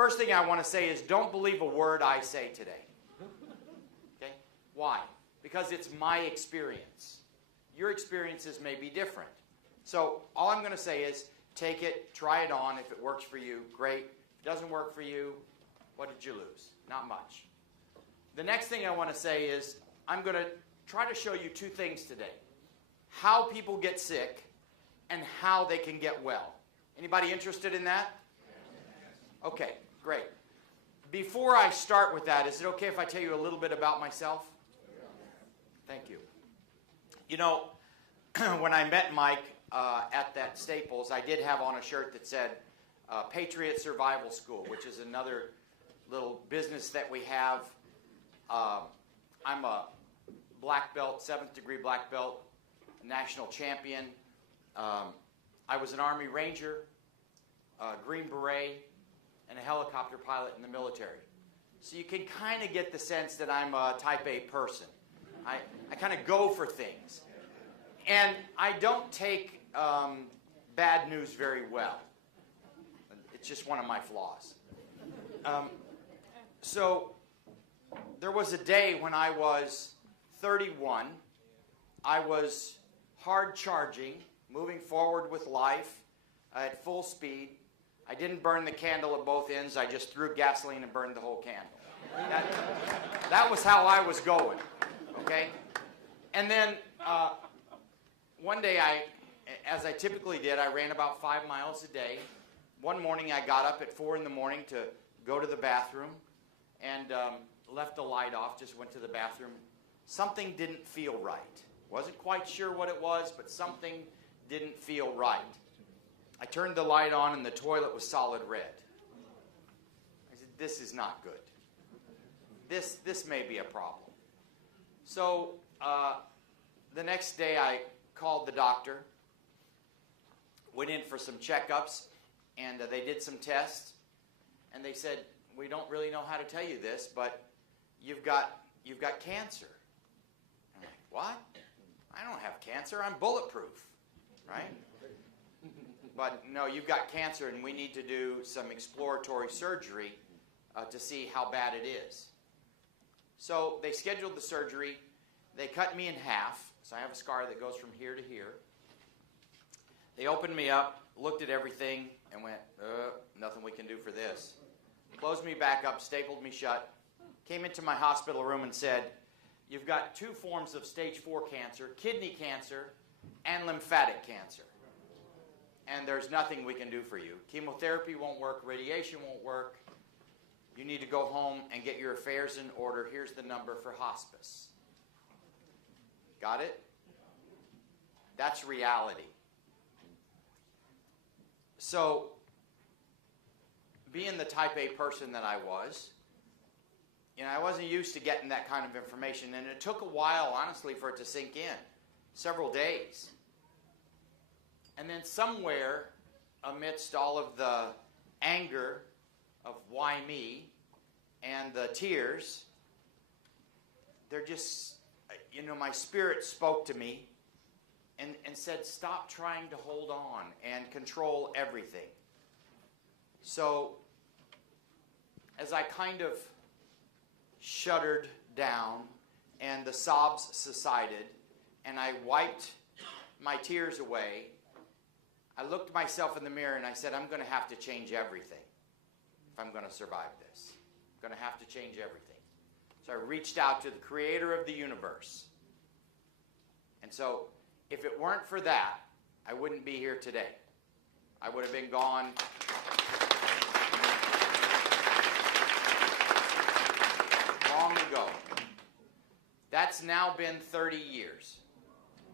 First thing I want to say is don't believe a word I say today. Okay? Why? Because it's my experience. Your experiences may be different. So all I'm going to say is take it, try it on. If it works for you, great. If it doesn't work for you, what did you lose? Not much. The next thing I want to say is I'm going to try to show you two things today. How people get sick and how they can get well. Anybody interested in that? Okay, great. Before I start with that, is it okay if I tell you a little bit about myself? Thank you. You know, when I met Mike at that Staples, I did have on a shirt that said Patriot Survival School, which is another little business that we have. I'm a black belt, 7th degree black belt, national champion. I was an Army Ranger, Green Beret, and a helicopter pilot in the military. So you can kind of get the sense that I'm a type A person. I kind of go for things. And I don't take bad news very well. It's just one of my flaws. So there was a day when I was 31. I was hard charging, moving forward with life at full speed. I didn't burn the candle at both ends. I just threw gasoline and burned the whole candle. That was how I was going. Okay? And then one day, as I typically did, I ran about 5 miles a day. One morning, I got up at 4 in the morning to go to the bathroom and left the light off, just went to the bathroom. Something didn't feel right. Wasn't quite sure what it was, but something didn't feel right. I turned the light on and the toilet was solid red. I said, this is not good. This may be a problem. So the next day I called the doctor, went in for some checkups, and they did some tests, and they said, we don't really know how to tell you this, but you've got cancer. I'm like, what? I don't have cancer. I'm bulletproof, right? But no, you've got cancer, and we need to do some exploratory surgery to see how bad it is. So they scheduled the surgery. They cut me in half, so I have a scar that goes from here to here. They opened me up, looked at everything, and went, nothing we can do for this. Closed me back up, stapled me shut, came into my hospital room and said, you've got 2 forms of stage 4 cancer, kidney cancer and lymphatic cancer. And there's nothing we can do for you. Chemotherapy won't work, radiation won't work. You need to go home and get your affairs in order. Here's the number for hospice. Got it? That's reality. So, being the type A person that I was, I wasn't used to getting that kind of information, and it took a while, honestly, for it to sink in. Several days. And then somewhere, amidst all of the anger of why me and the tears, they're just, my spirit spoke to me and said, stop trying to hold on and control everything. So, as I kind of shuddered down and the sobs subsided and I wiped my tears away, I looked myself in the mirror and I said, I'm going to have to change everything if I'm going to survive this. I'm going to have to change everything. So I reached out to the creator of the universe. And so if it weren't for that, I wouldn't be here today. I would have been gone long ago. That's now been 30 years.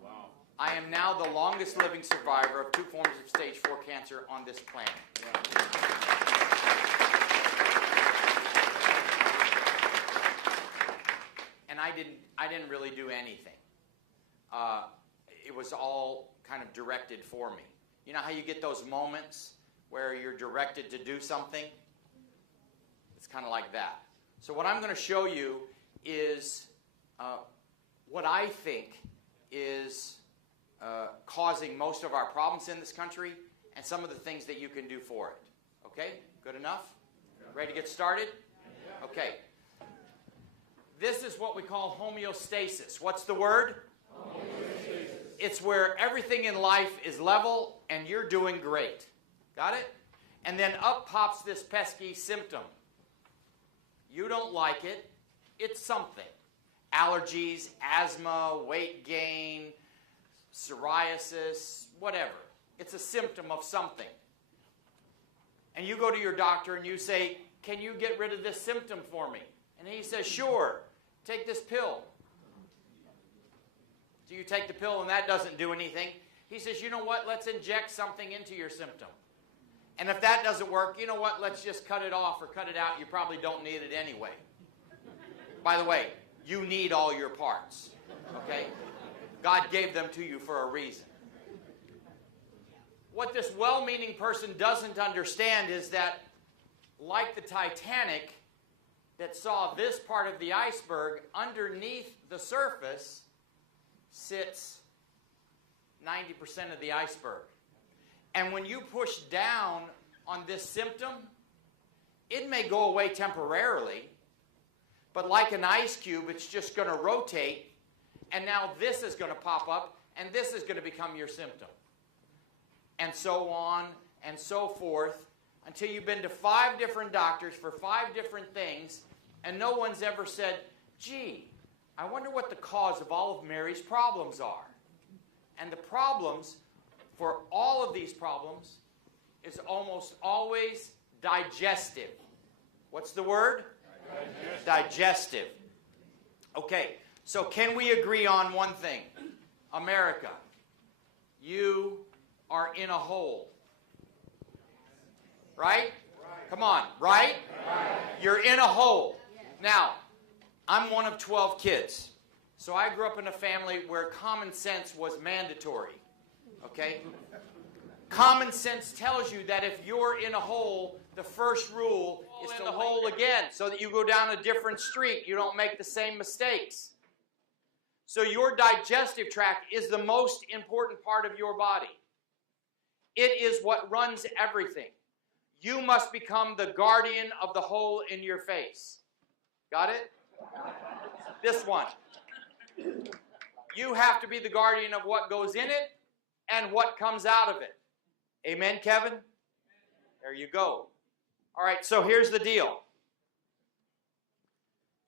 Wow. I am now the longest living survivor of 2 forms of stage 4 cancer on this planet. Yeah. And I didn't really do anything. It was all kind of directed for me. You know how you get those moments where you're directed to do something? It's kind of like that. So what I'm going to show you is what I think is causing most of our problems in this country and some of the things that you can do for it. Okay? Good enough? Ready to get started? Okay. This is what we call homeostasis. What's the word? Homeostasis. It's where everything in life is level and you're doing great. Got it? And then up pops this pesky symptom. You don't like it. It's something. Allergies, asthma, weight gain, psoriasis, whatever. It's a symptom of something. And you go to your doctor and you say, can you get rid of this symptom for me? And he says, sure, take this pill. So you take the pill and that doesn't do anything. He says, you know what, let's inject something into your symptom. And if that doesn't work, you know what, let's just cut it off or cut it out. You probably don't need it anyway. By the way, you need all your parts, okay? God gave them to you for a reason. What this well-meaning person doesn't understand is that, like the Titanic that saw this part of the iceberg, underneath the surface sits 90% of the iceberg. And when you push down on this symptom, it may go away temporarily, but like an ice cube, it's just going to rotate, and now this is going to pop up, and this is going to become your symptom. And so on and so forth, until you've been to 5 different doctors for 5 different things, and no one's ever said, gee, I wonder what the cause of all of Mary's problems are. And the problems, for all of these problems, is almost always digestive. What's the word? Digestive. Okay, so can we agree on one thing? America, you are in a hole. Right? Come on, right? You're in a hole. Now, I'm one of 12 kids. So I grew up in a family where common sense was mandatory. Okay? Common sense tells you that if you're in a hole, the first rule is to in the hole again so that you go down a different street. You don't make the same mistakes. So your digestive tract is the most important part of your body. It is what runs everything. You must become the guardian of the hole in your face. Got it? This one. You have to be the guardian of what goes in it and what comes out of it. Amen, Kevin? There you go. All right, so here's the deal.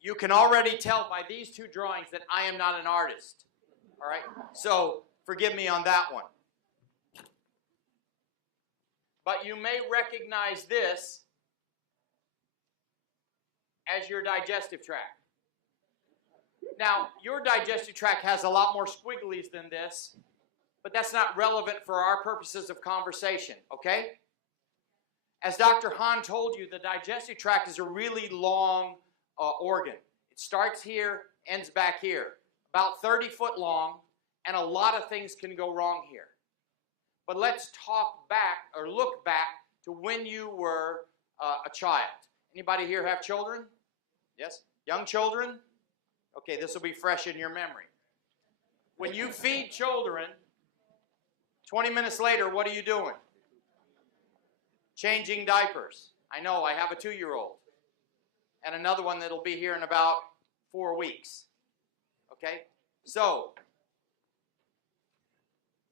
You can already tell by these 2 drawings that I am not an artist. All right? So forgive me on that one. But you may recognize this as your digestive tract. Now, your digestive tract has a lot more squigglies than this, but that's not relevant for our purposes of conversation, okay? As Dr. Hahn told you, the digestive tract is a really long organ. It starts here, ends back here. About 30 foot long, and a lot of things can go wrong here. But let's talk back, or look back, to when you were a child. Anybody here have children? Yes? Young children? Okay, this will be fresh in your memory. When you feed children, 20 minutes later, what are you doing? Changing diapers. I know, I have a 2-year-old. And another one that'll be here in about 4 weeks. Okay? So,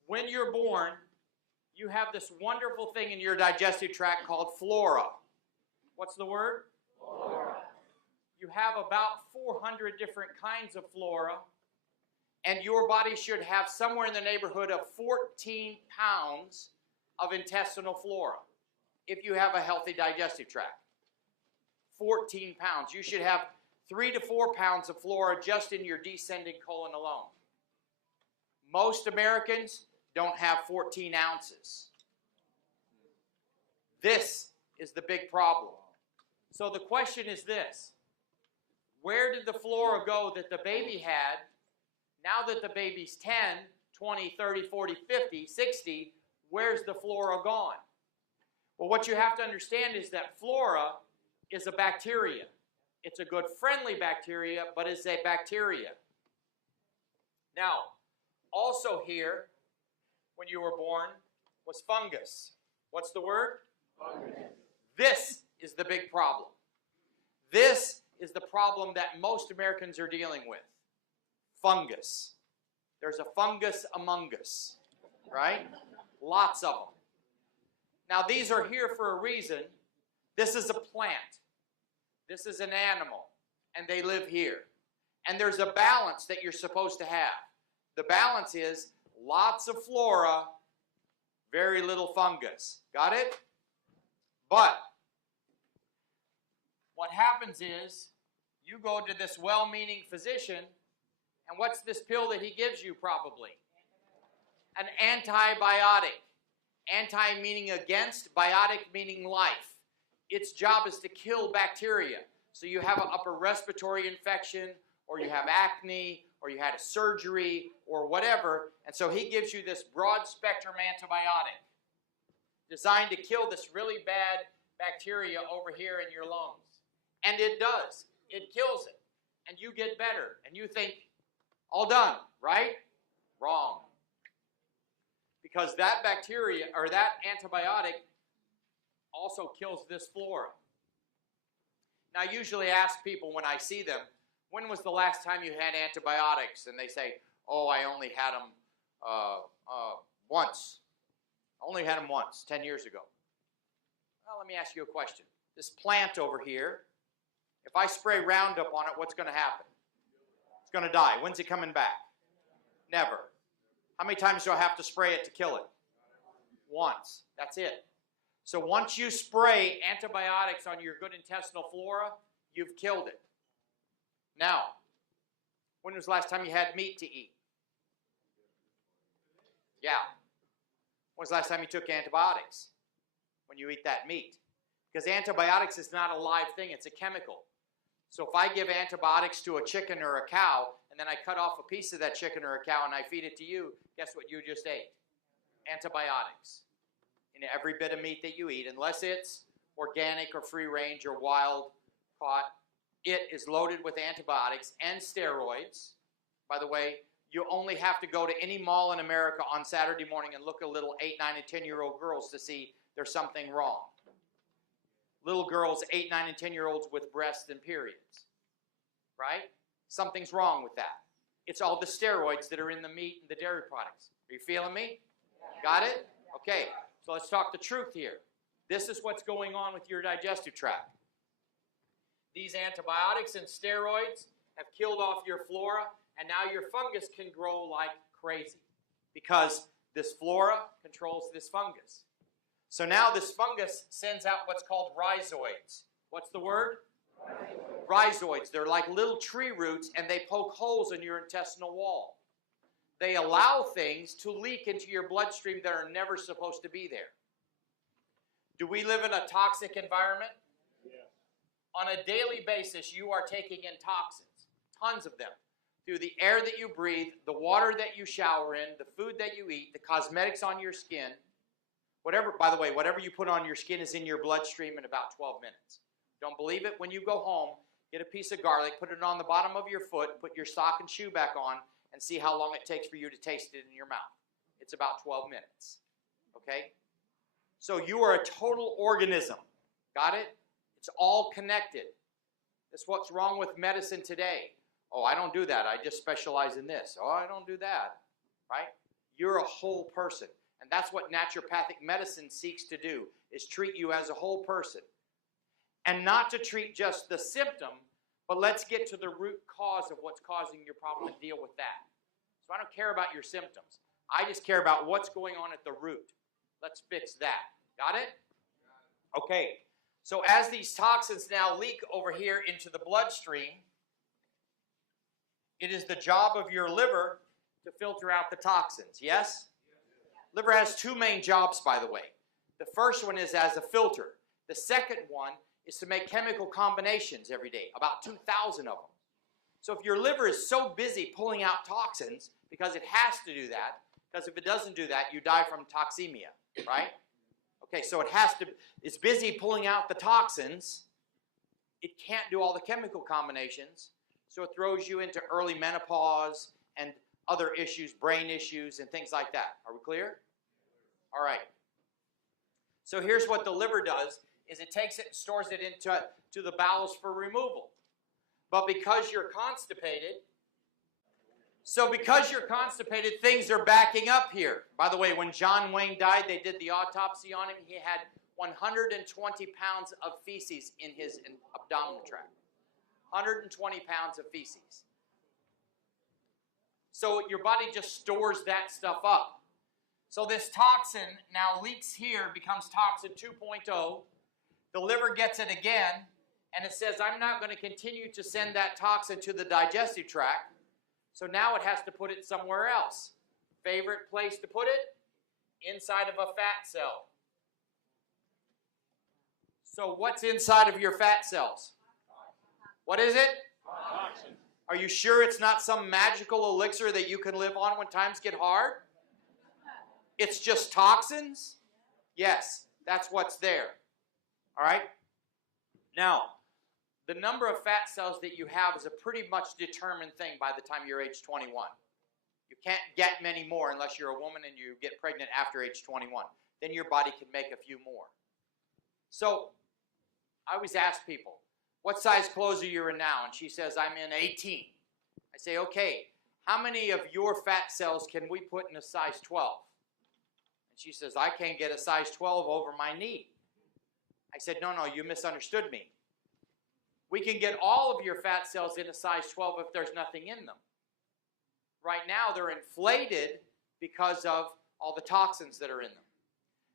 when you're born, you have this wonderful thing in your digestive tract called flora. What's the word? Flora. You have about 400 different kinds of flora, and your body should have somewhere in the neighborhood of 14 pounds of intestinal flora if you have a healthy digestive tract. 14 pounds. You should have 3 to 4 pounds of flora just in your descending colon alone. Most Americans don't have 14 ounces. This is the big problem. So the question is this. Where did the flora go that the baby had? Now that the baby's 10, 20, 30, 40, 50, 60, where's the flora gone? Well, what you have to understand is that flora is a bacteria. It's a good friendly bacteria, but it's a bacteria. Now, also here, when you were born, was fungus. What's the word? Fungus. This is the big problem. This is the problem that most Americans are dealing with. Fungus. There's a fungus among us, right? Lots of them. Now, these are here for a reason. This is a plant. This is an animal, and they live here. And there's a balance that you're supposed to have. The balance is lots of flora, very little fungus. Got it? But what happens is you go to this well-meaning physician, and what's this pill that he gives you probably? An antibiotic. Anti meaning against, biotic meaning life. Its job is to kill bacteria. So you have an upper respiratory infection, or you have acne, or you had a surgery, or whatever, and so he gives you this broad-spectrum antibiotic designed to kill this really bad bacteria over here in your lungs. And it does. It kills it. And you get better. And you think, all done, right? Wrong. Because that bacteria, or that antibiotic, also kills this flora. Now, I usually ask people when I see them, when was the last time you had antibiotics? And they say, oh, I only had them once. I only had them once, 10 years ago. Well, let me ask you a question. This plant over here, if I spray Roundup on it, what's going to happen? It's going to die. When's it coming back? Never. How many times do I have to spray it to kill it? Once. That's it. So once you spray antibiotics on your good intestinal flora, you've killed it. Now, when was the last time you had meat to eat? Yeah. When was the last time you took antibiotics? When you eat that meat. Because antibiotics is not a live thing, it's a chemical. So if I give antibiotics to a chicken or a cow, and then I cut off a piece of that chicken or a cow and I feed it to you, guess what you just ate? Antibiotics. In every bit of meat that you eat, unless it's organic or free range or wild caught, it is loaded with antibiotics and steroids. By the way, you only have to go to any mall in America on Saturday morning and look at little 8, 9, and 10-year-old girls to see there's something wrong. Little girls, 8, 9, and 10-year-olds with breasts and periods. Right? Something's wrong with that. It's all the steroids that are in the meat and the dairy products. Are you feeling me? Got it? Okay, so let's talk the truth here. This is what's going on with your digestive tract. These antibiotics and steroids have killed off your flora, and now your fungus can grow like crazy because this flora controls this fungus. So now this fungus sends out what's called rhizoids. What's the word? Rhizoids. They're like little tree roots, and they poke holes in your intestinal wall. They allow things to leak into your bloodstream that are never supposed to be there. Do we live in a toxic environment? Yes. On a daily basis, you are taking in toxins, tons of them, through the air that you breathe, the water that you shower in, the food that you eat, the cosmetics on your skin. Whatever, by the way, whatever you put on your skin is in your bloodstream in about 12 minutes. Don't believe it? When you go home, get a piece of garlic, put it on the bottom of your foot, put your sock and shoe back on, and see how long it takes for you to taste it in your mouth. It's about 12 minutes. Okay? So you are a total organism. Got it? It's all connected. That's what's wrong with medicine today. Oh, I don't do that. I just specialize in this. Oh, I don't do that. Right? You're a whole person. And that's what naturopathic medicine seeks to do, is treat you as a whole person. And not to treat just the symptom, but let's get to the root cause of what's causing your problem and deal with that. So I don't care about your symptoms. I just care about what's going on at the root. Let's fix that. Got it? Okay. So as these toxins now leak over here into the bloodstream, it is the job of your liver to filter out the toxins. Yes? Liver has two main jobs, by the way. The first one is as a filter. The second one is to make chemical combinations every day, about 2,000 of them. So if your liver is so busy pulling out toxins, because it has to do that, because if it doesn't do that, you die from toxemia, right? Okay, so it's busy pulling out the toxins. It can't do all the chemical combinations, so it throws you into early menopause and other issues, brain issues, and things like that. Are we clear? All right. So here's what the liver does. is it takes it and stores it into the bowels for removal. But because you're constipated, things are backing up here. By the way, when John Wayne died, they did the autopsy on him. He had 120 pounds of feces in his abdominal tract. 120 pounds of feces. So your body just stores that stuff up. So this toxin now leaks here, becomes toxin 2.0. The liver gets it again, and it says, I'm not going to continue to send that toxin to the digestive tract. So now it has to put it somewhere else. Favorite place to put it? Inside of a fat cell. So what's inside of your fat cells? What is it? Toxin. Are you sure it's not some magical elixir that you can live on when times get hard? It's just toxins? Yes, that's what's there. All right? Now, the number of fat cells that you have is a pretty much determined thing by the time you're age 21. You can't get many more unless you're a woman and you get pregnant after age 21. Then your body can make a few more. So, I always ask people, what size clothes are you in now? And she says, I'm in 18. I say, okay, how many of your fat cells can we put in a size 12? And she says, I can't get a size 12 over my knee. I said, no, you misunderstood me. We can get all of your fat cells in a size 12 if there's nothing in them. Right now, they're inflated because of all the toxins that are in them.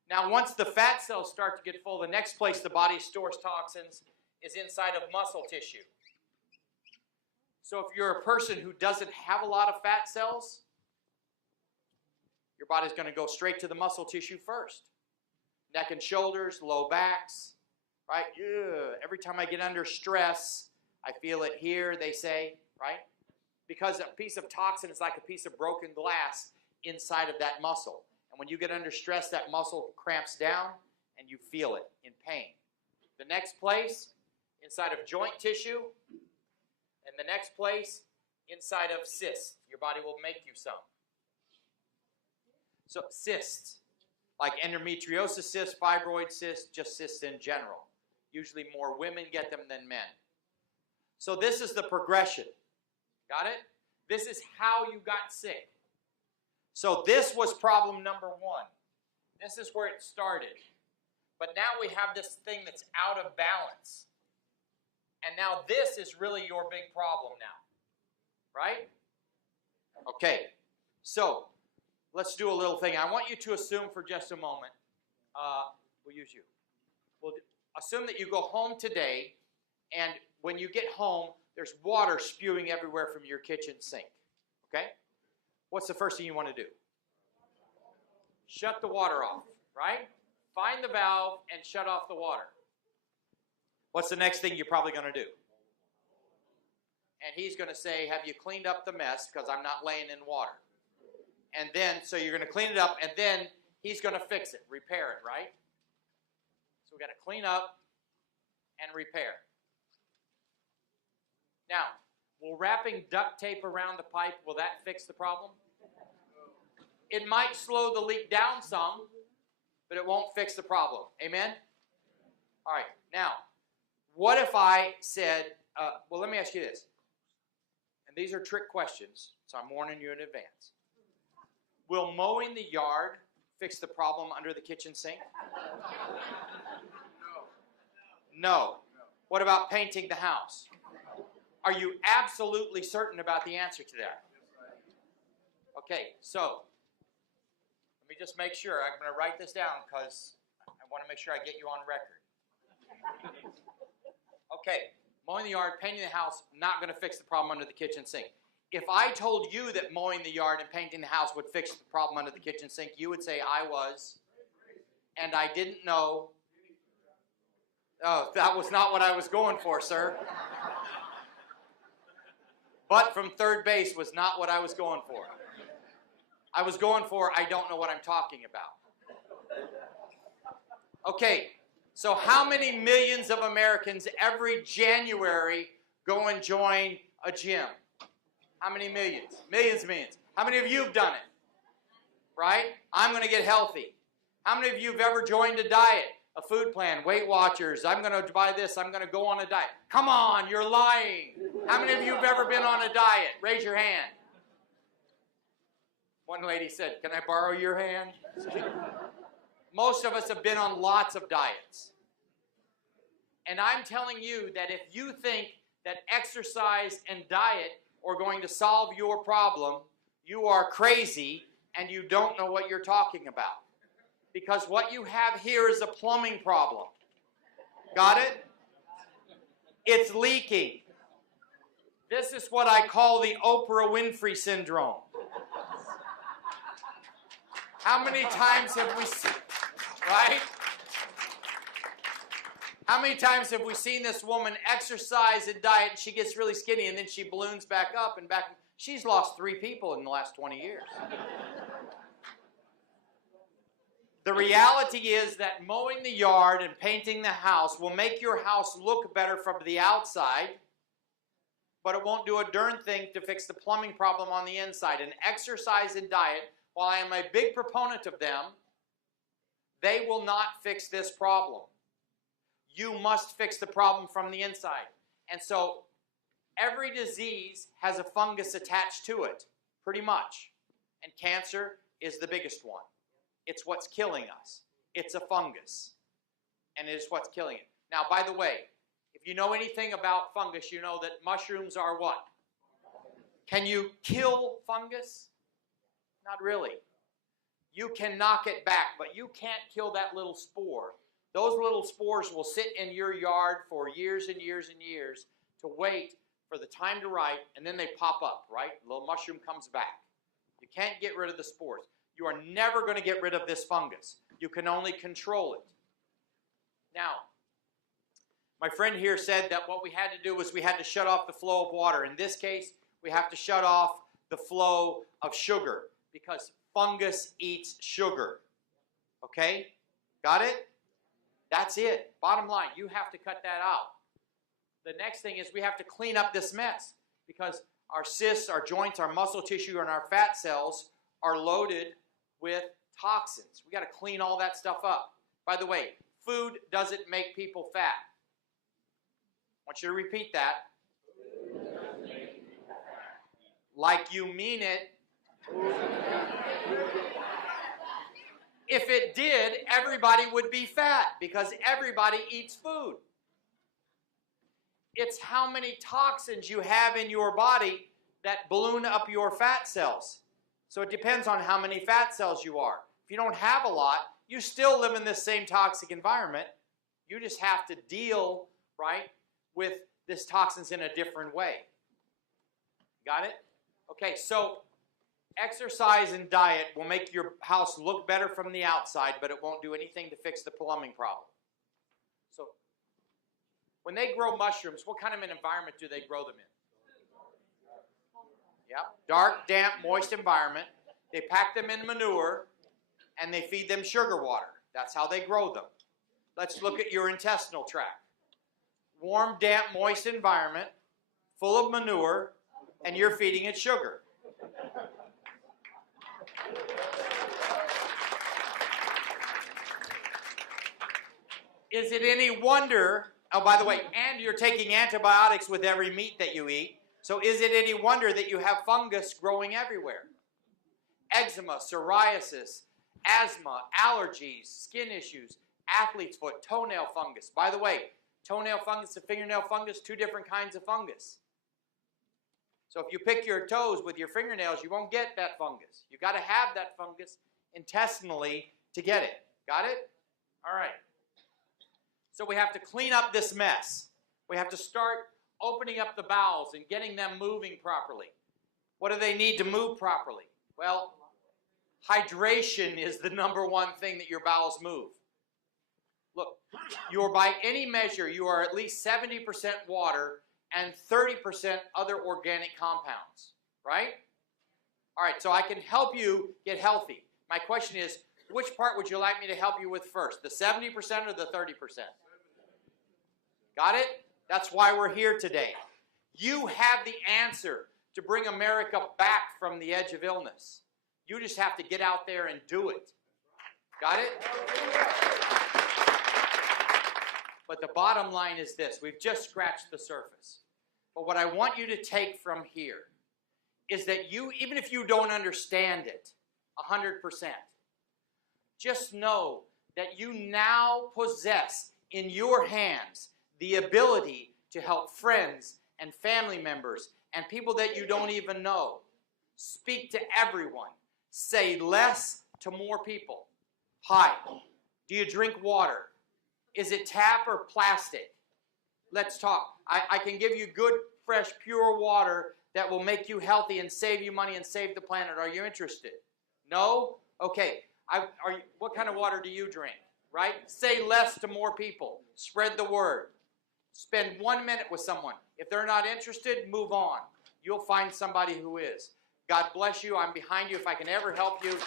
Now, once the fat cells start to get full, the next place the body stores toxins is inside of muscle tissue. So if you're a person who doesn't have a lot of fat cells, your body's going to go straight to the muscle tissue first. Neck and shoulders, low backs, right? Ugh. Every time I get under stress, I feel it here, they say, right? Because a piece of toxin is like a piece of broken glass inside of that muscle. And when you get under stress, that muscle cramps down and you feel it in pain. The next place, inside of joint tissue, and the next place, inside of cysts. Your body will make you some. So cysts, like endometriosis cysts, fibroid cysts, just cysts in general. Usually more women get them than men. So this is the progression. Got it? This is how you got sick. So this was problem number one. This is where it started. But now we have this thing that's out of balance. And now this is really your big problem now. Right? Okay. So let's do a little thing. I want you to assume for just a moment. We'll use you. We'll assume that you go home today, and when you get home, there's water spewing everywhere from your kitchen sink. Okay? What's the first thing you want to do? Shut the water off, right? Find the valve and shut off the water. What's the next thing you're probably going to do? And he's going to say, have you cleaned up the mess? Because I'm not laying in water. And then, so you're going to clean it up, and then he's going to fix it, repair it, right? So we've got to clean up and repair. Now, will wrapping duct tape around the pipe, will that fix the problem? It might slow the leak down some, but it won't fix the problem. Amen? All right. Now, what if I said, well, let me ask you this. And these are trick questions, so I'm warning you in advance. Will mowing the yard fix the problem under the kitchen sink? No. What about painting the house? Are you absolutely certain about the answer to that? Okay, so let me just make sure. I'm going to write this down because I want to make sure I get you on record. Okay, mowing the yard, painting the house, not going to fix the problem under the kitchen sink. If I told you that mowing the yard and painting the house would fix the problem under the kitchen sink, you would say I was, and I didn't know. Oh, that was not what I was going for, sir. But from third base was not what I was going for. I was going for I don't know what I'm talking about. Okay, so how many millions of Americans every January go and join a gym? How many millions? Millions, millions. How many of you have done it? Right? I'm going to get healthy. How many of you have ever joined a diet? a food plan, Weight Watchers, I'm going to buy this, I'm going to go on a diet. Come on, you're lying. How many of you have ever been on a diet? Raise your hand. One lady said, can I borrow your hand? Most of us have been on lots of diets. And I'm telling you that if you think that exercise and diet are going to solve your problem, you are crazy and you don't know what you're talking about. Because what you have here is a plumbing problem. Got it? It's leaking. This is what I call the Oprah Winfrey syndrome. How many times have we seen, right? How many times have we seen this woman exercise and diet and she gets really skinny and then she balloons back up and back? She's lost 3 people in the last 20 years. The reality is that mowing the yard and painting the house will make your house look better from the outside, but it won't do a darn thing to fix the plumbing problem on the inside. And exercise and diet, while I am a big proponent of them, they will not fix this problem. You must fix the problem from the inside. And so every disease has a fungus attached to it, pretty much. And cancer is the biggest one. It's what's killing us. It's a fungus. And it is what's killing it. Now, by the way, if you know anything about fungus, you know that mushrooms are what? Can you kill fungus? Not really. You can knock it back, but you can't kill that little spore. Those little spores will sit in your yard for years and years and years to wait for the time to ripe, and then they pop up, right? The little mushroom comes back. You can't get rid of the spores. You are never going to get rid of this fungus. You can only control it. Now, my friend here said that what we had to do was we had to shut off the flow of water. In this case, we have to shut off the flow of sugar because fungus eats sugar. Okay? Got it? That's it. Bottom line, you have to cut that out. The next thing is we have to clean up this mess because our cysts, our joints, our muscle tissue, and our fat cells are loaded with toxins. We got to clean all that stuff up. By the way, food doesn't make people fat. I want you to repeat that. Like you mean it. If it did, everybody would be fat because everybody eats food. It's how many toxins you have in your body that balloon up your fat cells. So it depends on how many fat cells you are. If you don't have a lot, you still live in this same toxic environment. You just have to deal, right, with this toxins in a different way. Got it? Okay, so exercise and diet will make your house look better from the outside, but it won't do anything to fix the plumbing problem. So when they grow mushrooms, what kind of an environment do they grow them in? Yep. Dark, damp, moist environment. They pack them in manure, and they feed them sugar water. That's how they grow them. Let's look at your intestinal tract. Warm, damp, moist environment, full of manure, and you're feeding it sugar. Is it any wonder, oh, by the way, and you're taking antibiotics with every meat that you eat, so is it any wonder that you have fungus growing everywhere? Eczema, psoriasis, asthma, allergies, skin issues, athlete's foot, toenail fungus. By the way, toenail fungus and fingernail fungus, 2 different kinds of fungus. So if you pick your toes with your fingernails, you won't get that fungus. You've got to have that fungus intestinally to get it. Got it? All right. So we have to clean up this mess. We have to start opening up the bowels and getting them moving properly. What do they need to move properly? Well, hydration is the #1 thing that your bowels move. Look, you are by any measure, you are at least 70% water and 30% other organic compounds, right? All right, so I can help you get healthy. My question is, which part would you like me to help you with first, the 70% or the 30%? Got it? That's why we're here today. You have the answer to bring America back from the edge of illness. You just have to get out there and do it. Got it? But the bottom line is this. We've just scratched the surface. But what I want you to take from here is that you, even if you don't understand it 100%, just know that you now possess in your hands the ability to help friends and family members and people that you don't even know. Speak to everyone. Say less to more people. Hi, do you drink water? Is it tap or plastic? Let's talk. I can give you good, fresh, pure water that will make you healthy and save you money and save the planet. Are you interested? No? Okay. What kind of water do you drink? Right? Say less to more people. Spread the word. Spend 1 minute with someone. If they're not interested, move on. You'll find somebody who is. God bless you. I'm behind you if I can ever help you.